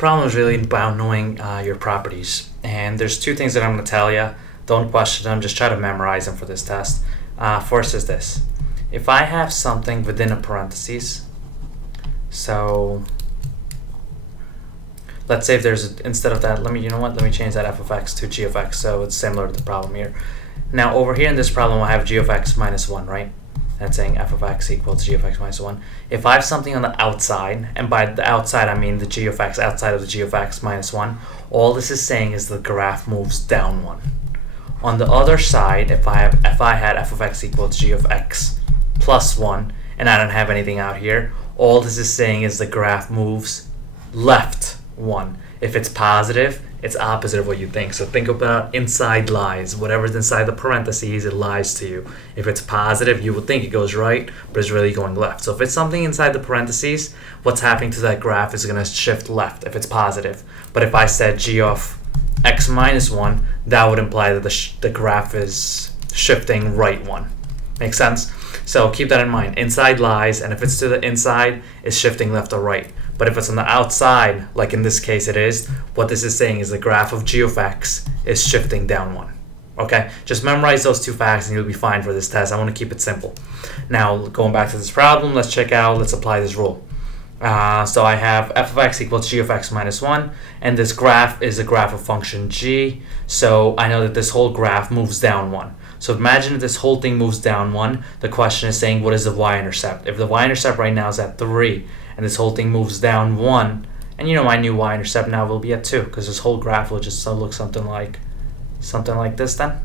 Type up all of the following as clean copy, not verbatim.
problem is really about knowing your properties. And there's two things that I'm going to tell you. Don't question them, just try to memorize them for this test. First is this. If I have something within a parentheses, so let's say if there's, instead of that, let me change that f of x to g of x, so it's similar to the problem here. Now over here in this problem, I have g of x minus 1, right? That's saying f of x equals g of x minus 1. If I have something on the outside, and by the outside I mean the g of x outside of the g of x minus 1, all this is saying is the graph moves down 1. On the other side, if I had f of x equals g of x plus 1, and I don't have anything out here, all this is saying is the graph moves left 1. If it's positive, it's opposite of what you think. So think about inside lies. Whatever's inside the parentheses, it lies to you. If it's positive, you would think it goes right, but it's really going left. So if it's something inside the parentheses, what's happening to that graph is going to shift left if it's positive. But if I said g of x minus 1, that would imply that the graph is shifting right 1. Make sense? So keep that in mind. Inside lies, and if it's to the inside, it's shifting left or right. But if it's on the outside, like in this case it is, what this is saying is the graph of g of x is shifting down 1. Okay? Just memorize those two facts and you'll be fine for this test. I want to keep it simple. Now, going back to this problem, let's apply this rule. So I have f of x equals g of x minus 1, and this graph is a graph of function g, so I know that this whole graph moves down 1. So imagine if this whole thing moves down 1, the question is saying what is the y-intercept? If the y-intercept right now is at 3, and this whole thing moves down 1, and you know my new y-intercept now will be at 2, because this whole graph will just look something like this then.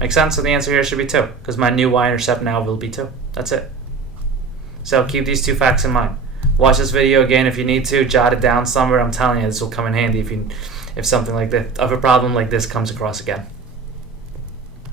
Make sense? So the answer here should be 2, because my new y-intercept now will be 2. That's it. So keep these two facts in mind. Watch this video again if you need to, jot it down somewhere. I'm telling you, this will come in handy if something like this, if a problem like this comes across again.